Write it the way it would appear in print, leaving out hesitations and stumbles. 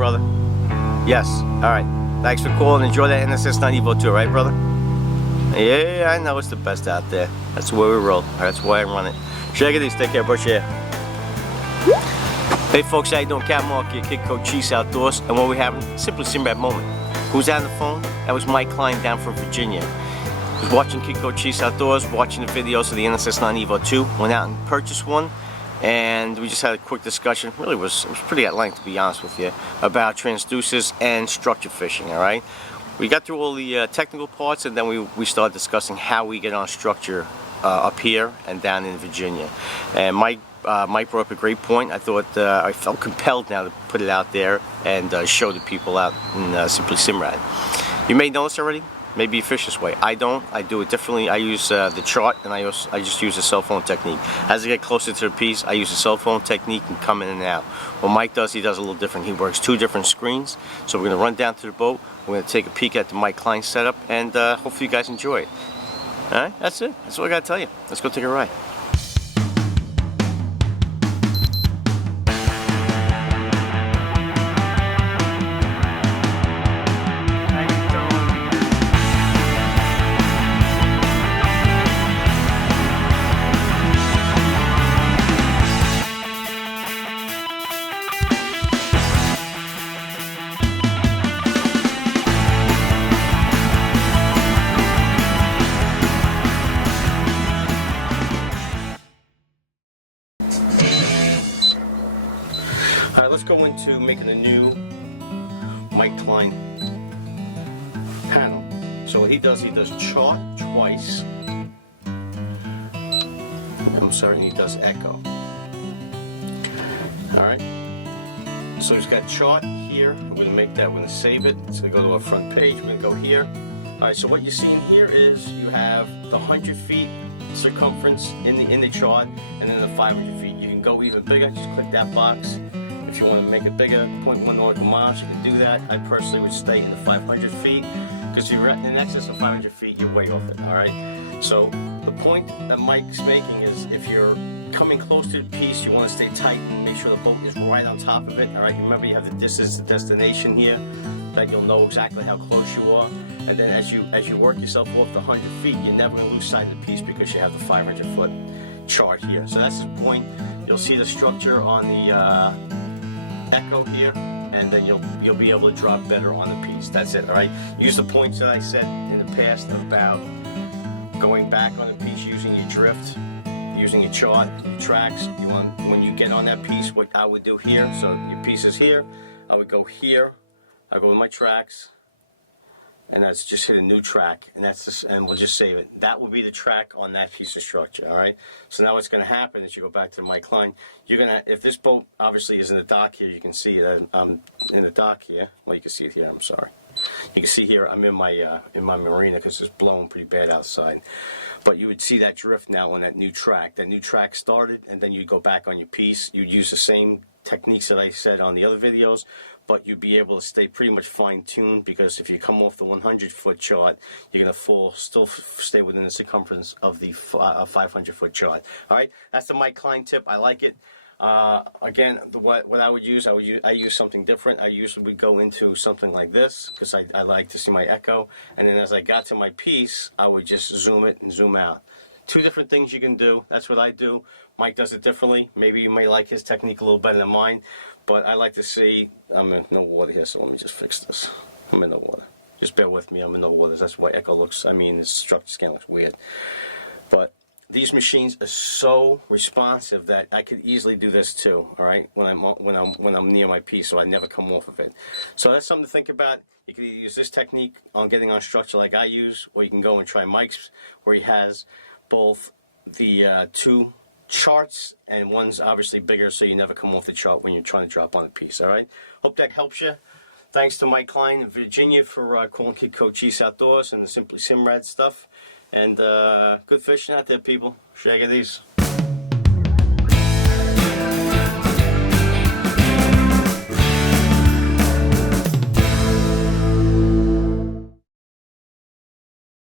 brother? Yes. Alright. Thanks for calling. Enjoy that NSS9 Evo2, right, brother? Yeah, I know it's the best out there. That's where we roll. That's why I run it. Shake it, take care, brush your hair. Hey folks, how you doing? Cat Market, KIDCOCHIESE Outdoors, and what we having? Simply Simrad moment. Who's on the phone? That was Mike Cline down from Virginia. He was watching KIDCOCHIESE Outdoors, watching the videos of the NSS9 Evo2. Went out and purchased one, and we just had a quick discussion. Really it was pretty at length, to be honest with you, about transducers and structure fishing. All right. We got through all the technical parts, and then we started discussing how we get on structure up here and down in Virginia. And Mike brought up a great point. I thought I felt compelled now to put it out there and show the people out in Simply Simrad. You may know this already. Maybe you fish this way. I don't. I do it differently. I use the chart, and I just use the cell phone technique. As I get closer to the piece, I use the cell phone technique and come in and out. What Mike does, he does a little different. He works two different screens. So we're going to run down to the boat. We're going to take a peek at the Mike Cline setup, and hopefully you guys enjoy it. All right, that's it. That's what I got to tell you. Let's go take a ride. Alright, let's go into making a new Mike Cline panel. So what he does chart twice. I'm sorry, and he does echo. Alright. So he's got chart here. We're going to make that, we're going to save it. It's going to go to our front page. We're going to go here. Alright, so what you're seeing here is you have the 100 feet circumference in the chart, and then the 500 feet. You can go even bigger, just click that box. If you want to make it bigger, 0.1 nautical miles, you can do that. I personally would stay in the 500 feet, because if you're in excess of 500 feet, you're way off it, alright? So the point that Mike's making is, if you're coming close to the piece, you want to stay tight and make sure the boat is right on top of it, alright? You remember you have the distance to destination here, that you'll know exactly how close you are. And then as you work yourself off the 100 feet, you're never going to lose sight of the piece because you have the 500 foot chart here. So that's his point. You'll see the structure on the echo here, and then you'll be able to drop better on the piece. That's it. All right, use the points that I said in the past about going back on the piece, using your drift, using your chart, your tracks. You want, when you get on that piece, what I would do here, so your piece is here, I would go here, I go with my tracks, and that's just hit a new track, and that's just, and we'll just save it. That will be the track on that piece of structure. All right. So now what's going to happen is, you go back to the Mike Cline. You're gonna, if this boat obviously is in the dock here, you can see it. I'm in the dock here. Well, you can see it here. I'm sorry. You can see here I'm in my marina, because it's blowing pretty bad outside. But you would see that drift now on that new track. That new track started, and then you go back on your piece. You'd use the same techniques that I said on the other videos, but you'd be able to stay pretty much fine-tuned, because if you come off the 100 foot chart, you're going to still stay within the circumference of the 500 foot chart. Alright, that's the Mike Cline tip. I like it. Again, what I use something different. I usually would go into something like this, because I like to see my echo, and then as I got to my piece, I would just zoom it and zoom out. Two different things you can do. That's what I do. Mike does it differently. Maybe you may like his technique a little better than mine, but I like to see. I'm in no water here, so let me just fix this. I'm in the water. Just bear with me. I'm in the water. That's why echo looks. I mean, the structure scan looks weird. But these machines are so responsive that I could easily do this too. All right, when I'm near my piece, so I never come off of it. So that's something to think about. You can either use this technique on getting on structure like I use, or you can go and try Mike's, where he has both the two charts, and one's obviously bigger, so you never come off the chart when you're trying to drop on a piece. All right, hope that helps you. Thanks to Mike Cline in Virginia for calling KIDCOCHIESE Outdoors and the Simply Simrad stuff. And good fishing out there, people. Shag of these.